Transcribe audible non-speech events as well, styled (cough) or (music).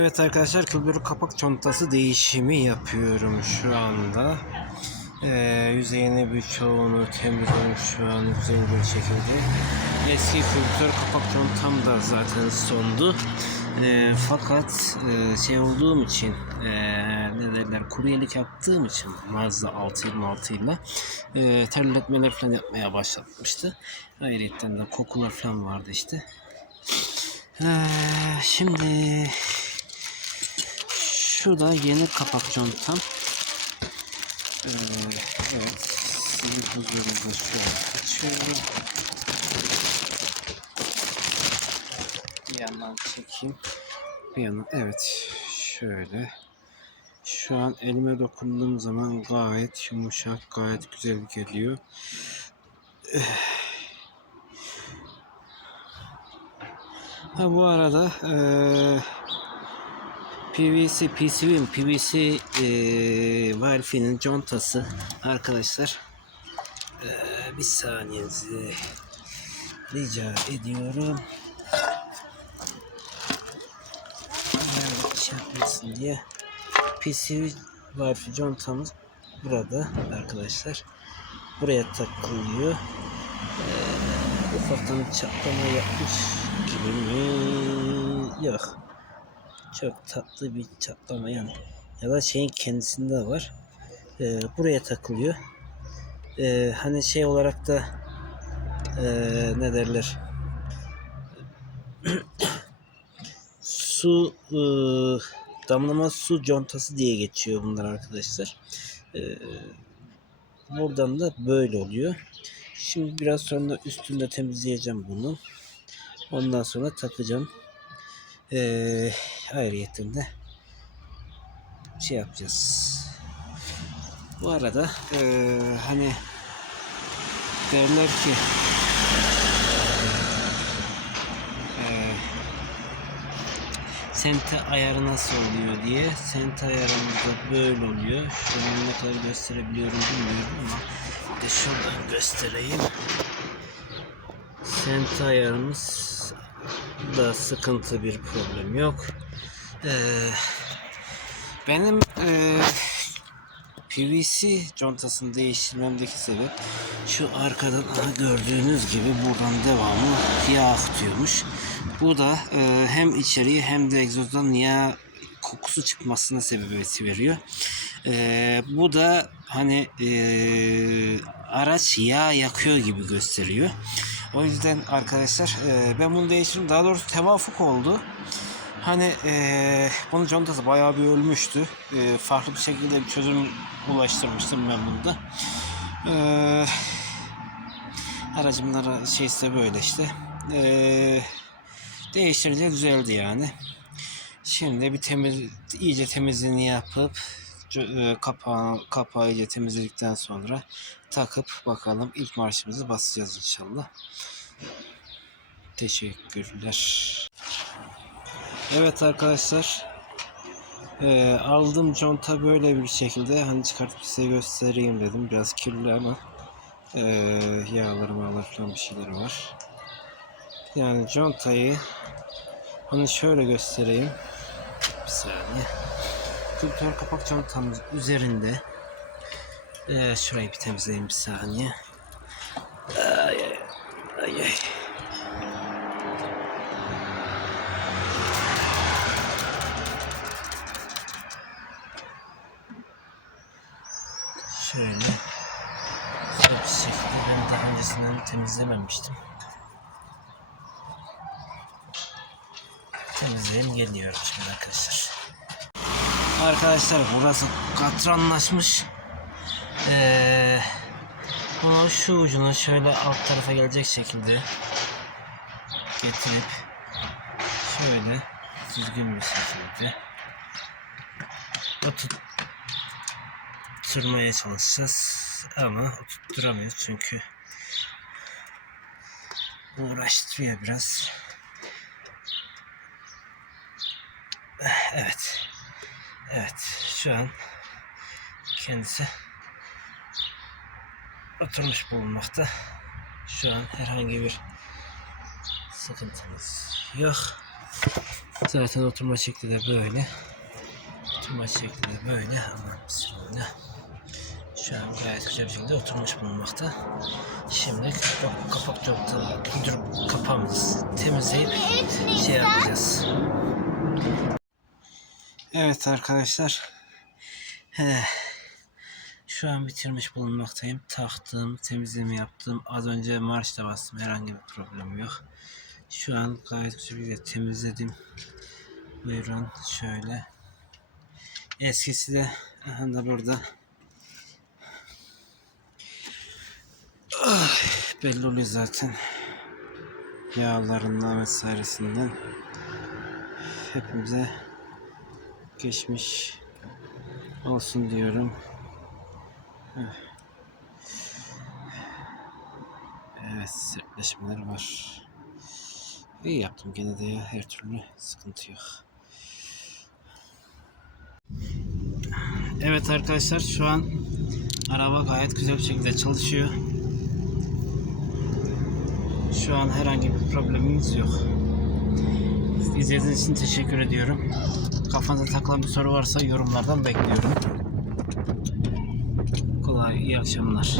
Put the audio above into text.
Evet arkadaşlar kübür kapak çantası değişimi yapıyorum şu anda. Ee, yüzeyini birçoğunu temizlemiş şu an güzel bir şekilde. Eski kültür kapak çantam da zaten sondu. Ee, fakat e, şey olduğum için e, ne derler kuryelik yaptığım için Mazda 626 ile e, terletmeler falan yapmaya başlatmıştı. Ayrıca de kokular falan vardı işte. Ee, şimdi şu da yeni kapak contam. Ee, evet. Sizin huzurunuzda şu açıyorum. Bir yandan çekeyim. Bir yandan evet. Şöyle. Şu an elime dokunduğum zaman gayet yumuşak, gayet güzel geliyor. (sighs) Ha bu arada eee PVC, PCB'in PVC eee valfinin contası arkadaşlar. Eee bir saniyenizi rica ediyorum. Yani şey yapmasın diye. PCB valfi contamız burada arkadaşlar. Buraya takılıyor. Eee ufaktan çatlama yapmış gibi mi? Yok. Çok tatlı bir çatlama yani. Ya da şeyin kendisinde var. Ee, buraya takılıyor. Ee, hani şey olarak da ee, ne derler? (clears throat) su ee, damlama su contası diye geçiyor bunlar arkadaşlar. Ee, buradan da böyle oluyor. Şimdi biraz sonra üstünde temizleyeceğim bunu. Ondan sonra takacağım. Ee, ayrıyeten şey yapacağız. Bu arada ee, hani derler ki ee, sente ayarı nasıl oluyor diye. Sente ayarımızda böyle oluyor. Şu an ne kadar gösterebiliyorum bilmiyorum ama de şuradan göstereyim. Sente ayarımız da sıkıntı bir problem yok. Ee, benim e, PVC contasını değiştirmemdeki sebep şu arkadan gördüğünüz gibi buradan devamı yağ akıtıyormuş. Bu da e, hem içeriye hem de egzozdan yağ kokusu çıkmasına sebebiyet veriyor. E, bu da hani e, araç yağ yakıyor gibi gösteriyor. O yüzden arkadaşlar e, ben bunu değiştirdim. Daha doğrusu tevafuk oldu. Hani e, bunun contası bayağı bir ölmüştü. E, farklı bir şekilde bir çözüm ulaştırmıştım ben bunda. E, aracımlara şeyse böyle işte. E, değiştirince düzeldi yani. Şimdi bir temiz, iyice temizliğini yapıp kapağı, kapağı iyice temizledikten sonra takıp bakalım ilk marşımızı basacağız inşallah. Teşekkürler. Evet arkadaşlar. E, aldım conta böyle bir şekilde hani çıkartıp size göstereyim dedim. Biraz kirli ama e, yağları mağlar falan bir şeyler var. Yani contayı hani şöyle göstereyim. Bir saniye. Kültür kapak çantamız üzerinde. Ee, şurayı bir temizleyeyim bir saniye. Ay ay ay. ay. Şöyle. Şöyle bir şekilde ben daha öncesinden temizlememiştim. Temizleyelim geliyorum şimdi arkadaşlar. Arkadaşlar burası katranlaşmış. Ee, bunu şu ucunu şöyle alt tarafa gelecek şekilde getirip şöyle düzgün bir şekilde oturtmaya çalışacağız ama oturtturamıyoruz çünkü uğraştırıyor biraz. Evet. Evet. Şu an kendisi oturmuş bulunmakta. Şu an herhangi bir sıkıntımız yok. Zaten oturma şekli de böyle. Oturma şekli de böyle. Aman bismillah. Şu an gayet güzel bir şekilde oturmuş bulunmakta. Şimdi kapak, kapak contaları, hidro kapağımızı temizleyip şey yapacağız. Evet arkadaşlar. Şu an bitirmiş bulunmaktayım. Taktım, temizliğimi yaptım. Az önce marşta bastım. Herhangi bir problem yok. Şu an gayet güzel bir temizledim. Buyurun şöyle. Eskisi de aha da burada. Ah, belli oluyor zaten. Yağlarından vesairesinden. Hepimize geçmiş olsun diyorum. Evet sertleşmeler var. İyi yaptım gene de ya her türlü sıkıntı yok. Evet arkadaşlar şu an araba gayet güzel bir şekilde çalışıyor. Şu an herhangi bir problemimiz yok. İzlediğiniz için teşekkür ediyorum. Kafanıza takılan bir soru varsa yorumlardan bekliyorum. Kolay, iyi akşamlar.